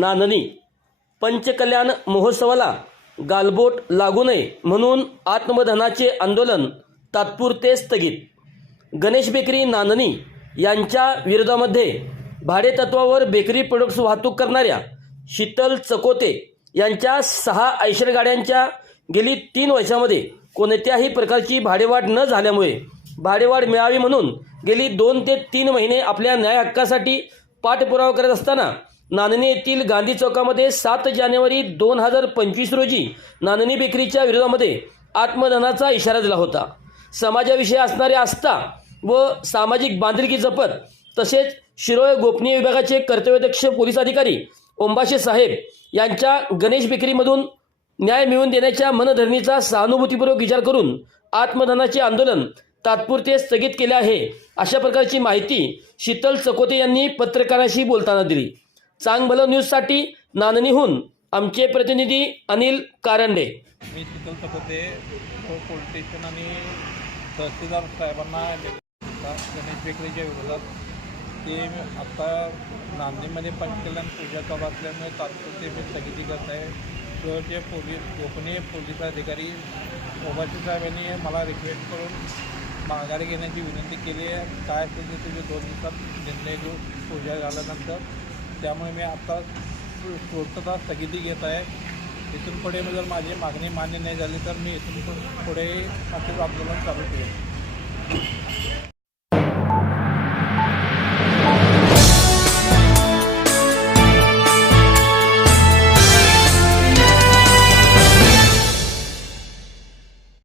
नांदणी पंचकल्याण महोत्सवाला गालबोट लागू नये म्हणून आत्मधनाचे आंदोलन तात्पुरते स्थगित. गणेश बेकरी नांदणी यांच्या विरोधामध्ये भाडेतत्वावर बेकरी प्रोडक्ट्स वाहतूक करणाऱ्या शीतल चकोते यांच्या सहा आयशर गाड्यांच्या गेली तीन वर्षामध्ये कोणत्याही प्रकारची भाडेवाढ न झाल्यामुळे भाडेवाढ मिळावी म्हणून गेली दोन ते तीन महिने आपल्या न्याय हक्कासाठी पाठपुरावा करत असताना नांदणी येथील गांधी चौकामध्ये सात जानेवारी दोन हजार पंचवीस रोजी नांदणी बेकरीच्या विरोधामध्ये आत्मदनाचा इशारा दिला होता. समाजाविषयी असणारी आस्था व सामाजिक बांधिलकी जपत तसेच शिरोळ गोपनीय विभागाचे कर्तव्यदक्ष पोलीस अधिकारी ओंबाशे साहेब यांच्या गणेश बेकरीमधून न्याय मिळवून देण्याच्या मनधरणीचा सहानुभूतीपूर्वक विचार करून आत्मधनाचे आंदोलन तात्पुरते स्थगित केले आहे अशा प्रकारची माहिती शीतल चकोते यांनी पत्रकारांशी बोलताना दिली. चांगभलं न्यूजसाठी नांदणीहून आमचे प्रतिनिधी अनिल कारंडे. मी शीतल सकोते पोलीस स्टेशन आणि तहसीलदार साहेबांना गणेश बेकरीच्या विरोधात ते आत्ता नांदेडमध्ये पंचकल्याण पूजा चालू असल्यामुळे तात्पुरते मी स्थगिती करत आहे. जे पोलीस गोपनीय पोलीस अधिकारी ओबाची साहेबांनी मला रिक्वेस्ट करून माघारी घेण्याची विनंती केली आहे. काय असेल ते तुझे दोन दिवसात निर्णय घेऊ. पूजा झाल्यानंतर त्यामुळे मी आत्ता पूर्तता स्थगिती घेत आहे. इथून पुढे जर माझी मागणी मान्य नाही झाली तर मी इथून पुढे असेच आंदोलन चालू केलं